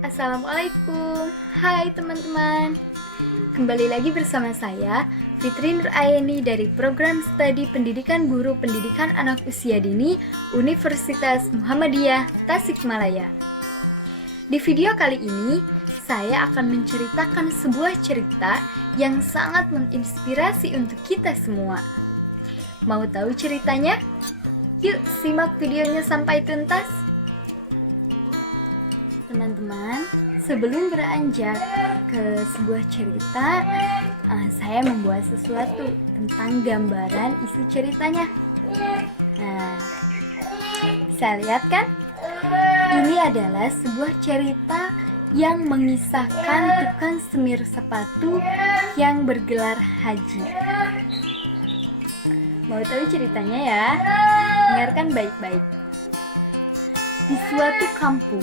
Assalamualaikum. Hai teman-teman. Kembali lagi bersama saya Fitri Nurayeni dari Program Studi Pendidikan Guru Pendidikan Anak Usia Dini Universitas Muhammadiyah Tasikmalaya. Di video kali ini saya akan menceritakan sebuah cerita yang sangat menginspirasi untuk kita semua. Mau tahu ceritanya? Yuk simak videonya sampai tuntas. Teman-teman, sebelum beranjak ke sebuah cerita, saya membuat sesuatu tentang gambaran isi ceritanya. Nah, bisa lihat kan? Ini adalah sebuah cerita yang mengisahkan tukang semir sepatu yang bergelar Haji. Mau tahu ceritanya ya? Dengarkan baik-baik. Di suatu kampung,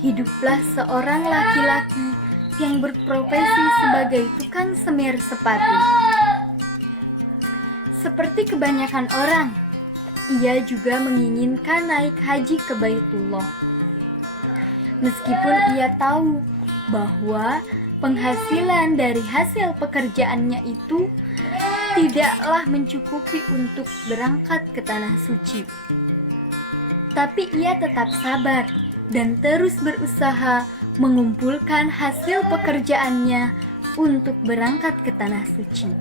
hiduplah seorang laki-laki yang berprofesi sebagai tukang semir sepatu. Seperti kebanyakan orang, ia juga menginginkan naik haji ke Baitullah. Meskipun ia tahu bahwa penghasilan dari hasil pekerjaannya itu tidaklah mencukupi untuk berangkat ke tanah suci. Tapi ia tetap sabar dan terus berusaha mengumpulkan hasil pekerjaannya untuk berangkat ke tanah suci.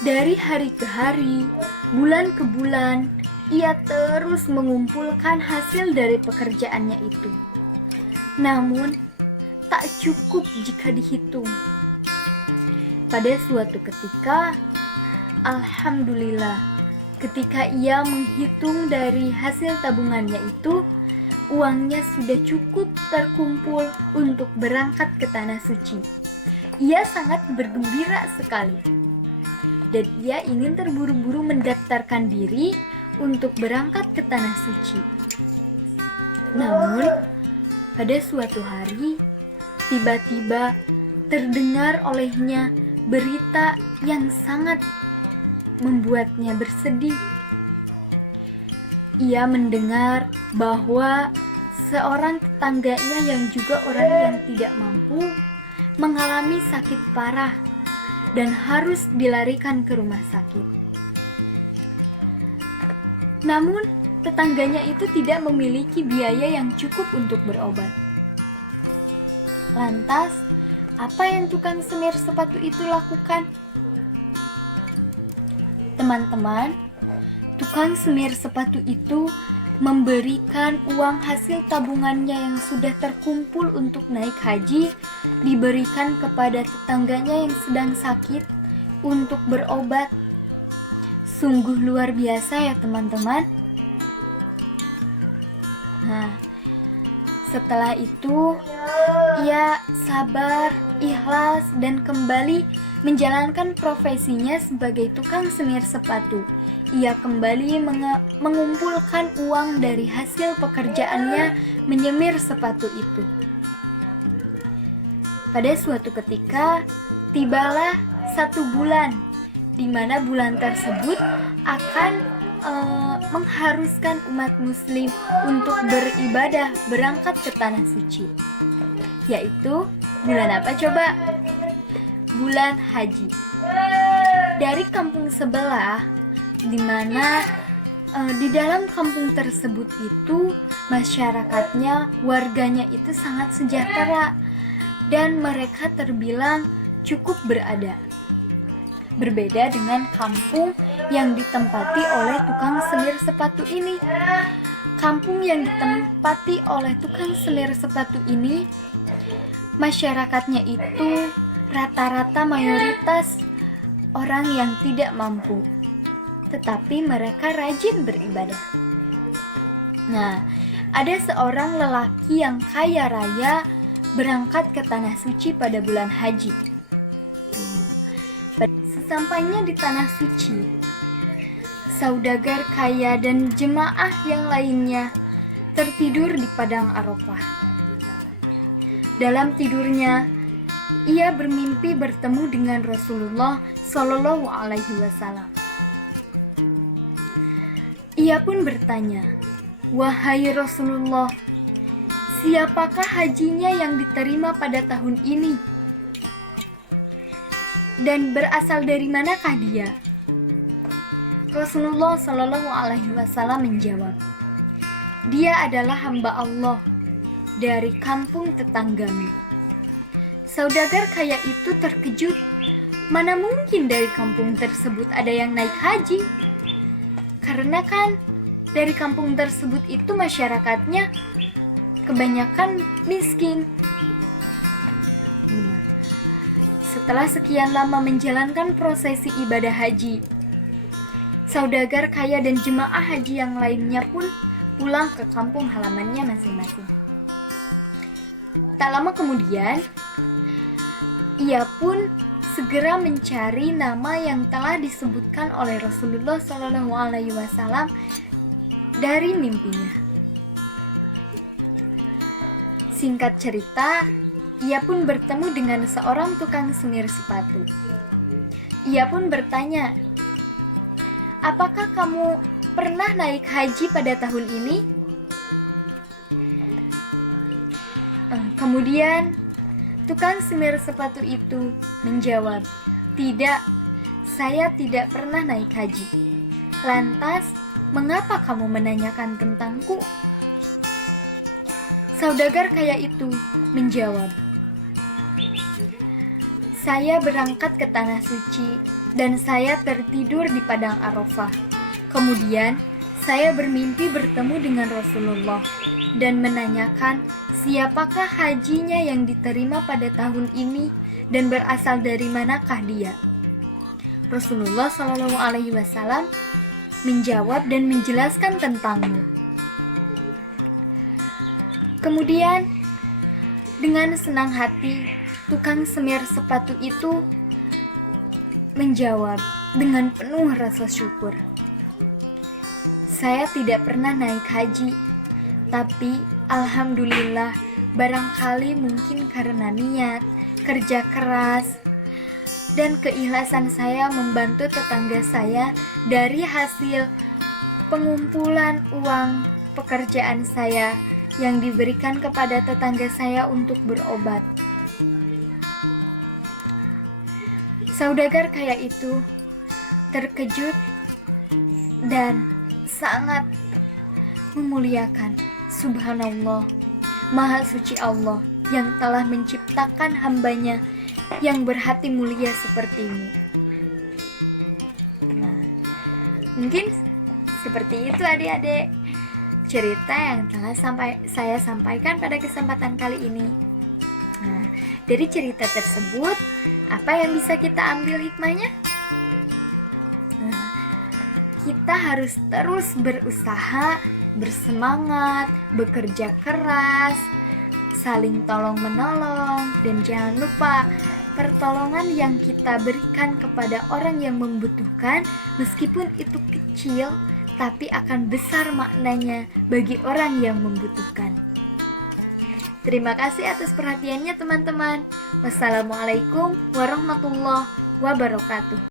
Dari hari ke hari, bulan ke bulan, ia terus mengumpulkan hasil dari pekerjaannya itu. Namun, tak cukup jika dihitung. Pada suatu ketika, alhamdulillah, ketika ia menghitung dari hasil tabungannya itu, uangnya sudah cukup terkumpul untuk berangkat ke tanah suci. Ia sangat bergembira sekali. Dan ia ingin terburu-buru mendaftarkan diri untuk berangkat ke tanah suci. Namun, pada suatu hari, tiba-tiba terdengar olehnya berita yang sangat membuatnya bersedih. Ia mendengar bahwa seorang tetangganya yang juga orang yang tidak mampu mengalami sakit parah dan harus dilarikan ke rumah sakit. Namun, tetangganya itu tidak memiliki biaya yang cukup untuk berobat. Lantas, apa yang tukang semir sepatu itu lakukan? Teman-teman, tukang semir sepatu itu memberikan uang hasil tabungannya yang sudah terkumpul untuk naik haji, diberikan kepada tetangganya yang sedang sakit untuk berobat. Sungguh luar biasa ya teman-teman. Nah, setelah itu ia sabar, ikhlas, dan kembali menjalankan profesinya sebagai tukang semir sepatu. Ia kembali mengumpulkan uang dari hasil pekerjaannya menyemir sepatu itu. Pada suatu ketika, tibalah 1 bulan, di mana bulan tersebut akan mengharuskan umat muslim untuk beribadah berangkat ke tanah suci. Yaitu bulan apa coba? Bulan haji. Dari kampung sebelah, di mana di dalam kampung tersebut itu masyarakatnya, warganya itu sangat sejahtera dan mereka terbilang cukup berada. Berbeda dengan kampung yang ditempati oleh tukang semir sepatu ini. Kampung yang ditempati oleh tukang semir sepatu ini, masyarakatnya itu rata-rata mayoritas orang yang tidak mampu, tetapi mereka rajin beribadah. Nah, ada seorang lelaki yang kaya raya berangkat ke tanah suci pada bulan haji. Sesampainya di tanah suci, saudagar kaya dan jemaah yang lainnya tertidur di padang Arafah. Dalam tidurnya, ia bermimpi bertemu dengan Rasulullah Shallallahu Alaihi Wasallam. Ia pun bertanya, "Wahai Rasulullah, siapakah hajinya yang diterima pada tahun ini? Dan berasal dari manakah dia?" Rasulullah Shallallahu Alaihi Wasallam menjawab, "Dia adalah hamba Allah dari kampung tetanggamu." Saudagar kaya itu terkejut. Mana mungkin dari kampung tersebut ada yang naik haji? Karena kan dari kampung tersebut itu masyarakatnya kebanyakan miskin. Setelah sekian lama menjalankan prosesi ibadah haji, saudagar kaya dan jemaah haji yang lainnya pun pulang ke kampung halamannya masing-masing. Tak lama kemudian, ia pun segera mencari nama yang telah disebutkan oleh Rasulullah SAW dari mimpinya. Singkat cerita, ia pun bertemu dengan seorang tukang semir sepatu. Ia pun bertanya, "Apakah kamu pernah naik haji pada tahun ini?" Kemudian tukang semir sepatu itu menjawab, "Tidak, saya tidak pernah naik haji." "Lantas, mengapa kamu menanyakan tentangku?" Saudagar kaya itu menjawab, "Saya berangkat ke tanah suci dan saya tertidur di padang Arafah. Kemudian, saya bermimpi bertemu dengan Rasulullah dan menanyakan siapakah hajinya yang diterima pada tahun ini dan berasal dari manakah dia." Rasulullah Shallallahu Alaihi Wasallam menjawab dan menjelaskan tentangmu. Kemudian, dengan senang hati, tukang semir sepatu itu menjawab dengan penuh rasa syukur, "Saya tidak pernah naik haji, tapi alhamdulillah, barangkali mungkin karena niat, kerja keras, dan keikhlasan saya membantu tetangga saya dari hasil pengumpulan uang pekerjaan saya yang diberikan kepada tetangga saya untuk berobat." Saudagar kaya itu terkejut dan sangat memuliakan. Subhanallah, Maha Suci Allah yang telah menciptakan hambanya yang berhati mulia sepertimu. Nah, mungkin seperti itu adik-adik cerita yang telah saya sampaikan pada kesempatan kali ini. Nah, dari cerita tersebut, apa yang bisa kita ambil hikmahnya? Nah, kita harus terus berusaha, bersemangat, bekerja keras, saling tolong-menolong, dan jangan lupa pertolongan yang kita berikan kepada orang yang membutuhkan, meskipun itu kecil, tapi akan besar maknanya bagi orang yang membutuhkan. Terima kasih atas perhatiannya teman-teman. Wassalamualaikum warahmatullahi wabarakatuh.